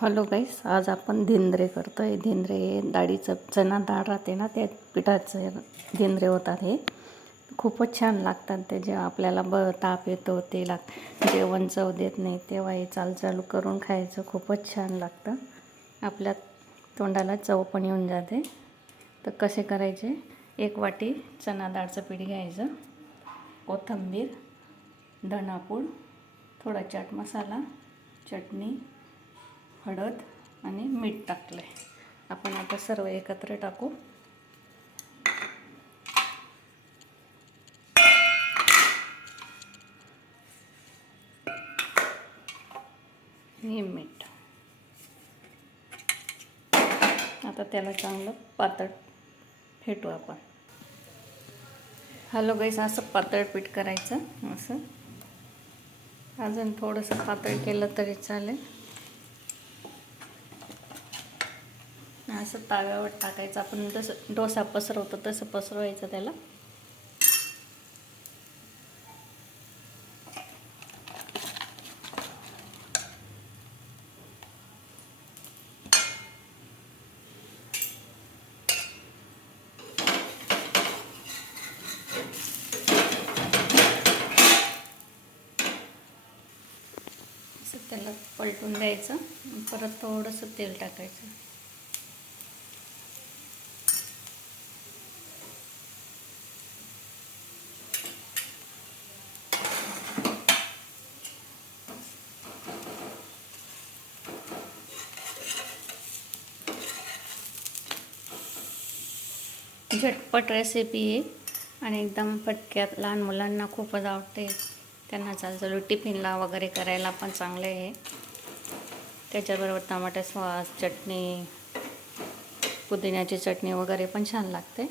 Hello गाईस, आज आपण धेंद्रे करतो आहे. धेंद्रे डाळीचं चणा डाळ राहते ना, त्या पिठाचे धेंद्रे होतात. हे खूपच छान लागतात. ते जेव्हा आपल्याला ताप येतो, ते जेवण चव देत नाही, तेव्हा हे चालू करून खायचं. खूपच छान लागतं. आपल्या तोंडाला चव पण येऊन जाते. तर कसे करायचे? 1 वाटी चणा डाळचं पीठ घ्यायचं, कोथिंबीर, धनापूड, थोडा चाट मसाला, चटणी, हळद आणि मीठ टाकले. आपण आता सर्व एकत्र टाकू. हे मीठ आता त्याला चांगलं पातळ फेटू आपण. हॅलो गाईस, असं पातळ पीठ करायचं. असं अजून थोडंसं पातळ केलं तरी चालेल. असं तव्यावर टाकायचं. आपण जसं डोसा पसरवतो तसं पसरवायचं त्याला. असं त्याला पलटून द्यायचं. परत थोडंसं तेल टाकायचं. झटपट रेसिपी आहे आणि एकदम फटक्यात. लहान मुलांना खूपच आवडते. त्यांना चालू टिफिनला वगैरे करायला पण चांगले आहे. त्याच्याबरोबर टमाटर सॉस, चटणी, पुदिन्याची चटणी वगैरे पण छान लागते.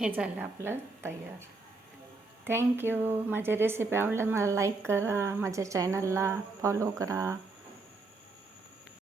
हे झालं आपलं तयार. थँक्यू. माझी रेसिपी आवडल्यास मला लाईक करा, माझ्या चॅनलला फॉलो करा.